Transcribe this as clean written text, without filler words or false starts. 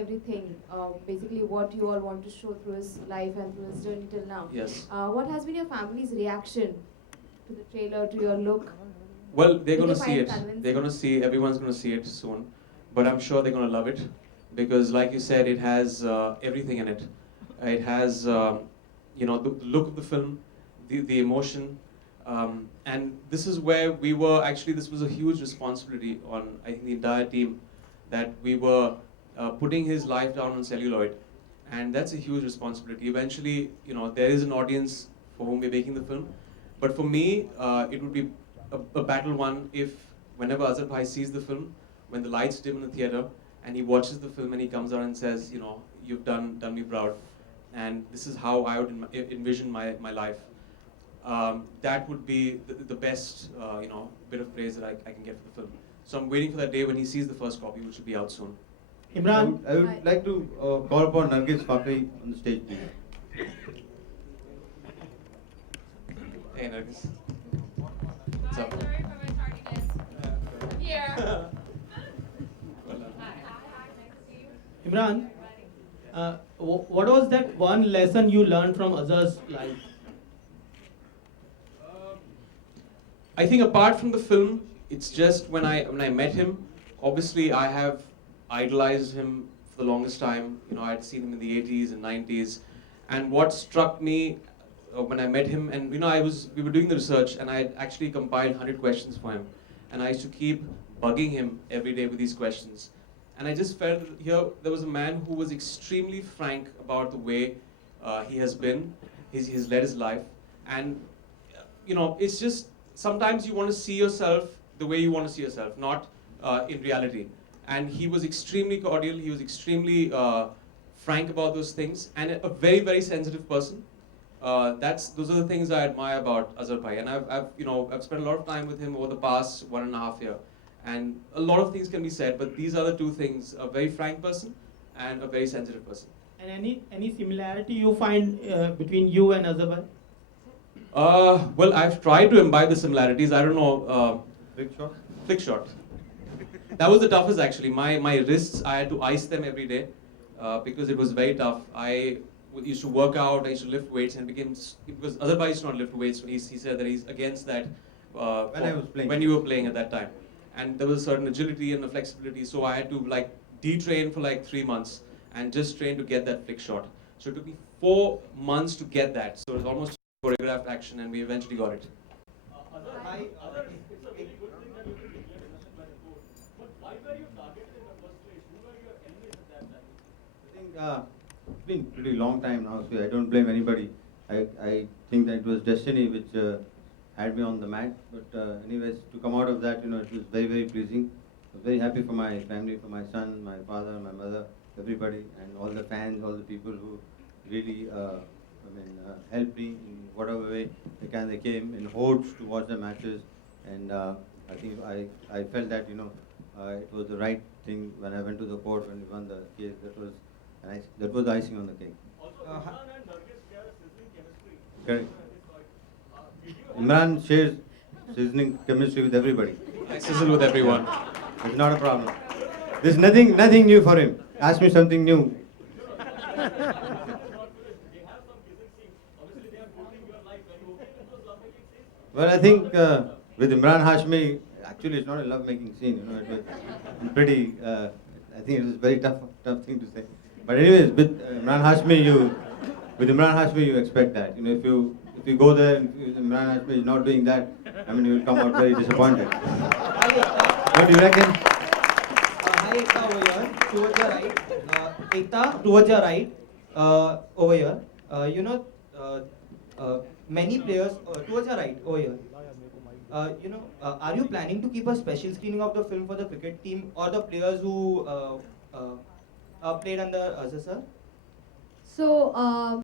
everything, basically what you all want to show through his life and through his journey till now. Yes. What has been your family's reaction to the trailer, to your look? Well, they're Did going they to see find it. convincing? They're going to see, everyone's going to see it soon. But I'm sure they're going to love it because, like you said, it has everything in it. It has, the look of the film, the emotion. And this is where we were, actually, this was a huge responsibility on, I think, the entire team, that we were putting his life down on celluloid. And that's a huge responsibility. Eventually, there is an audience for whom we're making the film. But for me, it would be a battle won if, whenever Azhar Bhai sees the film, when the lights dim in the theater, and he watches the film and he comes out and says, you've done me proud. And this is how I would envision my life. That would be the best, bit of praise that I can get for the film. So I'm waiting for that day when he sees the first copy, which should be out soon. Imran, I would like to call upon Nargis Fakri on the stage, please. Hey, Nargis. What's up? Sorry for my tardiness. Here. Well done. Imran, what was that one lesson you learned from Azhar's life? I think apart from the film, it's just when I met him, obviously I have idolized him for the longest time. I'd seen him in the 80s and 90s. And what struck me when I met him, and we were doing the research, and I had actually compiled 100 questions for him. And I used to keep bugging him every day with these questions. And I just felt that here there was a man who was extremely frank about the way he has been, he's led his life. And, it's just, sometimes you want to see yourself the way you want to see yourself, not in reality. And he was extremely cordial, he was extremely frank about those things, and a very, very sensitive person. Those are the things I admire about Azhar Bhai. And I've spent a lot of time with him over the past 1.5 years. And a lot of things can be said, but these are the two things: a very frank person and a very sensitive person. And any similarity you find between you and Azhar Bhai? Well, I've tried to imbibe the similarities. I don't know. Big shot. Flick shot. That was the toughest, actually. My wrists, I had to ice them every day because it was very tough. I used to work out, I used to lift weights, and because Azhar Bhai used to not lift weights. He said that he's against that when you were playing at that time. And there was a certain agility and a flexibility, so I had to detrain for 3 months and just train to get that flick shot. So it took me 4 months to get that. So it was almost choreographed action, and we eventually got it. I think it's been a pretty long time now, so I don't blame anybody. I think that it was destiny which had me on the mat. But anyways, to come out of that, it was very, very pleasing. I was very happy for my family, for my son, my father, my mother, everybody, and all the fans, all the people who really helped me in whatever way they can. They came in hordes to watch the matches, and I think I felt that it was the right thing when I went to the court when we won the case. That was the icing on the cake. Correct. Imran shares seasoning chemistry with everybody. I sizzle with everyone. It's not a problem. There's nothing new for him. Ask me something new. Well, I think with Emraan Haashmi, actually it's not a love-making scene. It was pretty. I think it was a very tough thing to say. But anyways, with Emraan Haashmi, you expect that. If you go there and if Emraan Haashmi is not doing that, you will come out very disappointed. What do you reckon? Hi, Ekta over here, towards your right. Ekta, towards your right, over here. Many players, towards your right, over here. Are you planning to keep a special screening of the film for the cricket team or the players who played under Azhar sir? So,